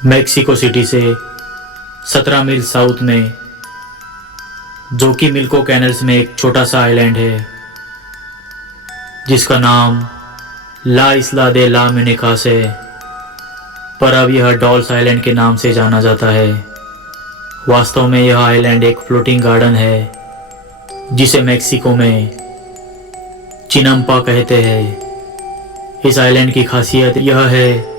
Mexico city से 17 मील south में जोकीमिल्को canals में एक छोटा सा आइलैंड है जिसका नाम ला इस्ला दे ला म्यूनिकास है, पर अब यह डॉल्स आइलैंड के नाम से जाना जाता है। वास्तव में यह आइलैंड एक फ्लोटिंग गार्डन है जिसे मैक्सिको में चिनम्पा कहते हैं। इस आइलैंड की खासियत यह है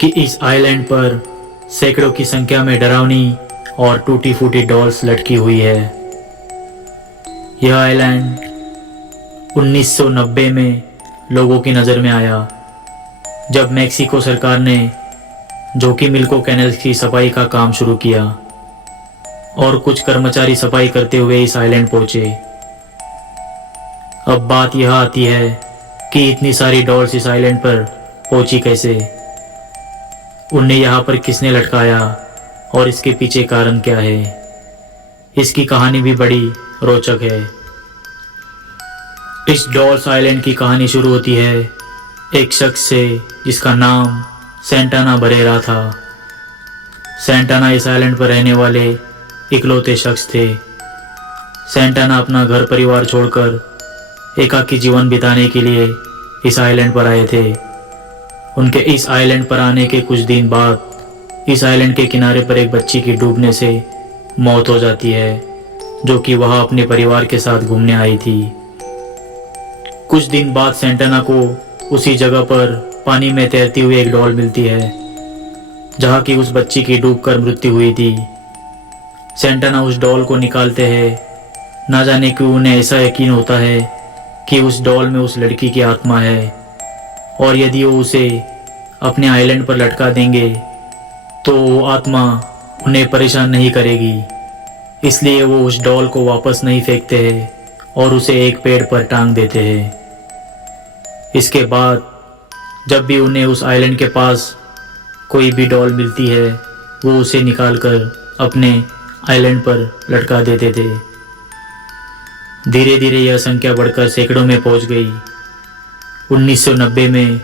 कि इस आइलैंड पर सैकड़ों की संख्या में डरावनी और टूटी फूटी डॉल्स लटकी हुई है। यह आइलैंड 1990 में लोगों की नज़र में आया जब मैक्सिको सरकार ने जोकीमिल्को कैनल्स की सफाई का काम शुरू किया और कुछ कर्मचारी सफाई करते हुए इस आइलैंड पहुंचे। अब बात यह आती है कि इतनी सारी डॉल्स इस आइलैंड पर पहुंची कैसे, उन्हें यहाँ पर किसने लटकाया और इसके पीछे कारण क्या है। इसकी कहानी भी बड़ी रोचक है। इस डॉल्स आइलैंड की कहानी शुरू होती है एक शख्स से जिसका नाम सेंटाना बरेरा था। सेंटाना इस आइलैंड पर रहने वाले इकलौते शख्स थे। सेंटाना अपना घर परिवार छोड़कर एकाकी जीवन बिताने के लिए इस आइलैंड पर आए थे। उनके इस आइलैंड पर आने के कुछ दिन बाद इस आइलैंड के किनारे पर एक बच्ची की डूबने से मौत हो जाती है, जो कि वह अपने परिवार के साथ घूमने आई थी। कुछ दिन बाद सेंटाना को उसी जगह पर पानी में तैरती हुई एक डॉल मिलती है जहाँ की उस बच्ची की डूबकर मृत्यु हुई थी। सेंटाना उस डॉल को निकालते हैं। ना जाने क्यों उन्हें ऐसा यकीन होता है कि उस डॉल में उस लड़की की आत्मा है और यदि वो उसे अपने आइलैंड पर लटका देंगे तो वो आत्मा उन्हें परेशान नहीं करेगी। इसलिए वो उस डॉल को वापस नहीं फेंकते हैं और उसे एक पेड़ पर टांग देते हैं। इसके बाद जब भी उन्हें उस आइलैंड के पास कोई भी डॉल मिलती है वो उसे निकालकर अपने आइलैंड पर लटका देते थे। धीरे धीरे यह संख्या बढ़कर सैकड़ों में पहुंच गई। 1990 में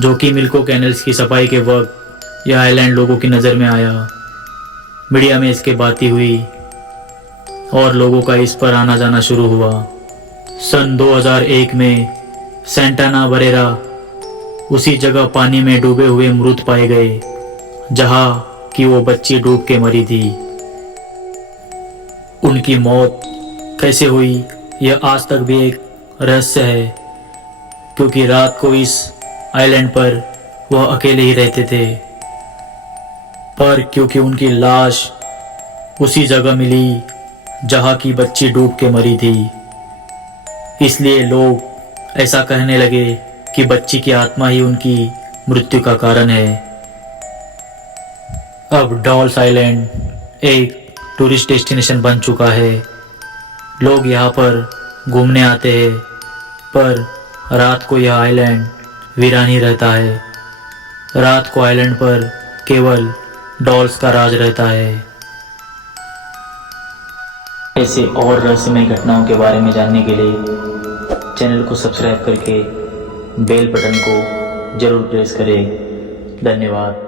जोकीमिल्को कैनल्स की सफाई के वक्त यह आइलैंड लोगों की नज़र में आया। मीडिया में इसकी बातें हुई और लोगों का इस पर आना जाना शुरू हुआ। सन 2001 में सेंटाना बरेरा उसी जगह पानी में डूबे हुए मृत पाए गए जहां कि वो बच्ची डूब के मरी थी। उनकी मौत कैसे हुई यह आज तक भी एक रहस्य है, क्योंकि रात को इस आइलैंड पर वह अकेले ही रहते थे। पर क्योंकि उनकी लाश उसी जगह मिली जहां की बच्ची डूब के मरी थी, इसलिए लोग ऐसा कहने लगे कि बच्ची की आत्मा ही उनकी मृत्यु का कारण है। अब डॉल्स आइलैंड एक टूरिस्ट डेस्टिनेशन बन चुका है। लोग यहाँ पर घूमने आते हैं, पर रात को यह आइलैंड वीरान ही रहता है। रात को आइलैंड पर केवल डॉल्स का राज रहता है। ऐसे और रहस्यमय घटनाओं के बारे में जानने के लिए चैनल को सब्सक्राइब करके बेल बटन को जरूर प्रेस करें। धन्यवाद।